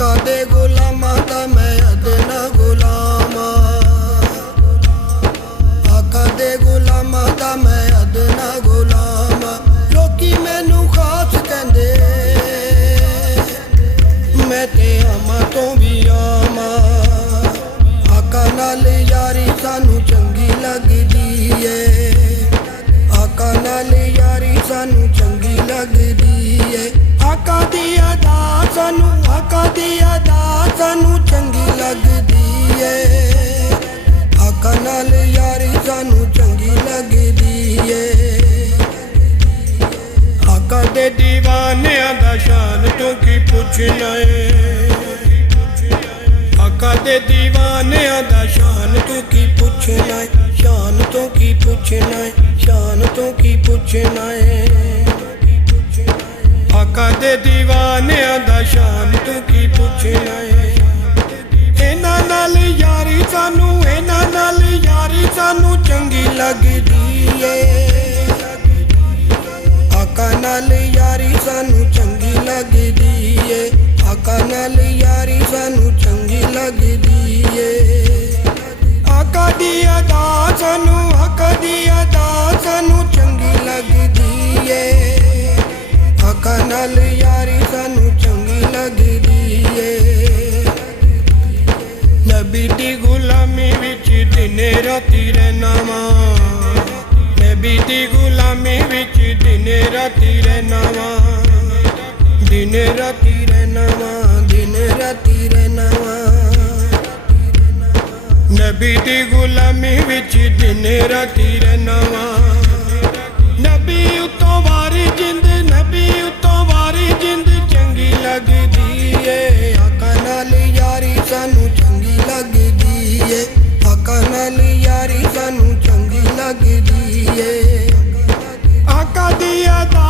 आका दे गुलामां दा मैं अदना गुलाम आका दे गुलामां दा मैं अदना गुलाम लोकी मैनू खास कहंदे मैं ते आमा तो भी आमा आका नाल यारी सानू चंगी लगदी है आका नाल यारी सानू चंगी लगदी है आका दी अदा सानू चंगी लगदी है आका नाल यारी सानू चंगी लगदी है आका दे दीवानियां दा शान तू की पुछना है आका दे दीवानियां दा शान तू की पुछना है शान तो की पुछना है शान तो की पुछना है आका दे दीवानियां दा शान तू की पुछना है इन्हां नाल यारी सानू चंगी लगदी है आका नाल यारी सानू चंगी लगदी है आका नाल यारी सानू चंगी लगदी है आका दी अदा सानू चंगी लगदी है आका नाल यारी सानू चंगी लगदी है नबी दी गुलामी विच दिने राती रहना वा नबी दी गुलामी विच दिने राती रहना वा दिन राती रहना वा दिन राती रहना वा नबी दी गुलामी विच दिन राती रहना वा नबी उतों वारी जिंद चंगी लगदी है आका नाल यारी सानू चंगी लगदी है आका नाल यारी सानू चंगी लगदी है आका दी अदा